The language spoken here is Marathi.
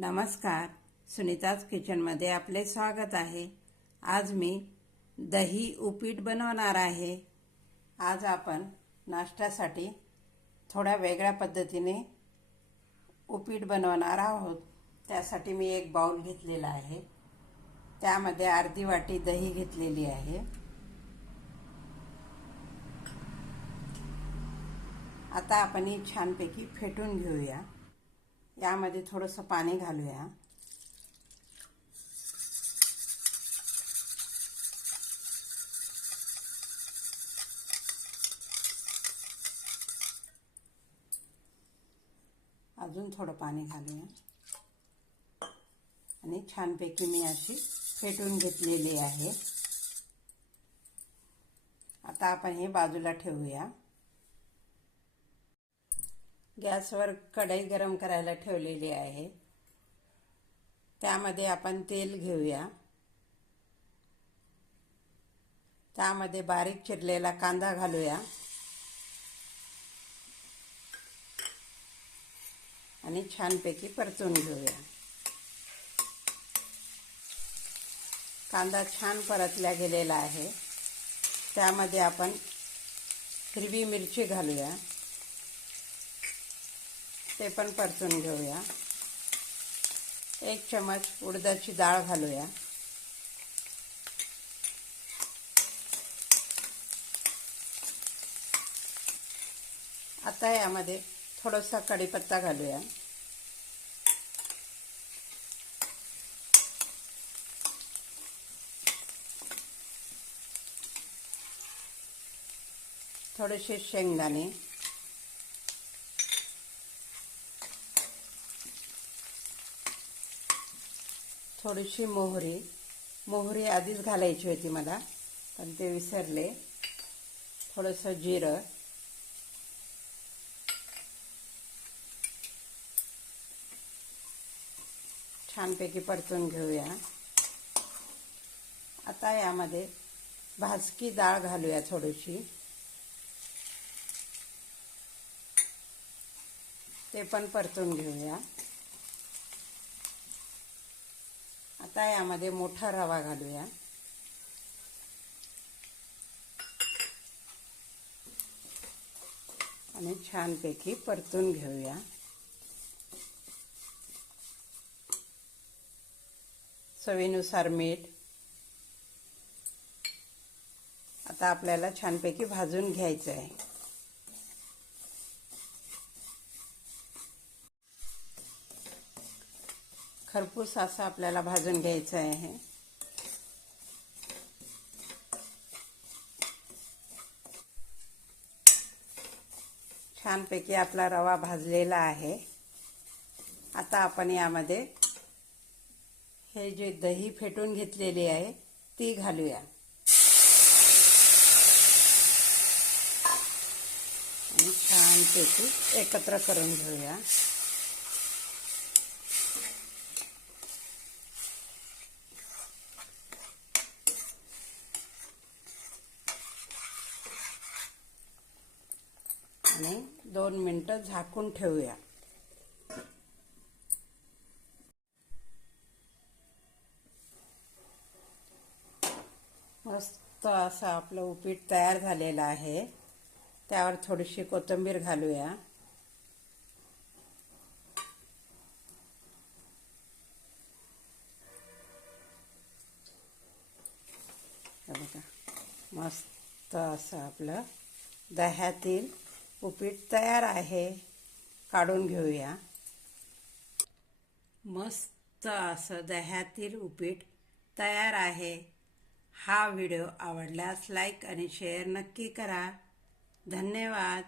नमस्कार. सुनीताज किचनमध्ये आपले स्वागत आहे. आज मी दही उपीट बनवणार आहे. आज आपण नाश्त्यासाठी थोड्या वेगळ्या पद्धतीने उपीट बनवणार आहोत. त्यासाठी मी एक बाउल घेतलेला आहे. त्यामध्ये अर्धी वाटी दही घेतलेली आहे. आता आपण ही छानपैकी फेटून घेऊया. यामध्ये थोडंसं पाणी घालूया. अजून थोडं पाणी घालूया. आणि छानपैकी मी अशी फेटून घेतलेली आहे. आता आपण हे बाजूला ठेवूया. गॅसवर कढई गरम करायला ठेवलेली आहे. त्यामध्ये आपण तेल घेऊया. त्यामध्ये बारीक चिरलेला कांदा घालूया. आणि छानपैकी परतून घेऊया. कांदा छान परतल्या गेलेला आहे. त्यामध्ये आपण हिरवी मिरची घालूया. ते पण परतून घेऊया. एक चमच उडदाची डाळ घालूया. आता यामध्ये थोडासा कढीपत्ता घालूया. थोडेसे शेंगदाणे. थोडीशी मोहरी मोहरी आधीच घालायची होती मला पण ते विसरले. थोडंसं जिरं. छानपैकी परतून घेऊया. आता यामध्ये भाजकी डाळ घालूया थोडीशी. ते पण परतून घेऊया. आता यामध्ये मोठा रवा घालूया. आणि छानपैकी परतून घेऊया. चवीनुसार मीठ. आता आपल्याला छानपैकी भाजून घ्यायचं आहे खरपूस असं आपल्याला भाजून घ्यायचं आहे. छानपैकी आपला रवा भाजलेला आहे. आता आपण यामध्ये हे जे दही फेटून घेतलेली आहे ती घालूया. आणि छानपैकी एकत्र करून घेऊया. आणि दोन मिनटं झाकून ठेवूया. मस्त असं आपलं उपीट तयार झालेलं आहे. त्यावर थोडीशी कोथिंबीर घालूया. बघा मस्त असं आपलं दह्यातील उपीट तयार आहे. काढून घेऊया. मस्त असं दह्यातील उपीट तयार आहे. हा व्हिडिओ आवडल्यास लाईक आणि शेअर नक्की करा. धन्यवाद.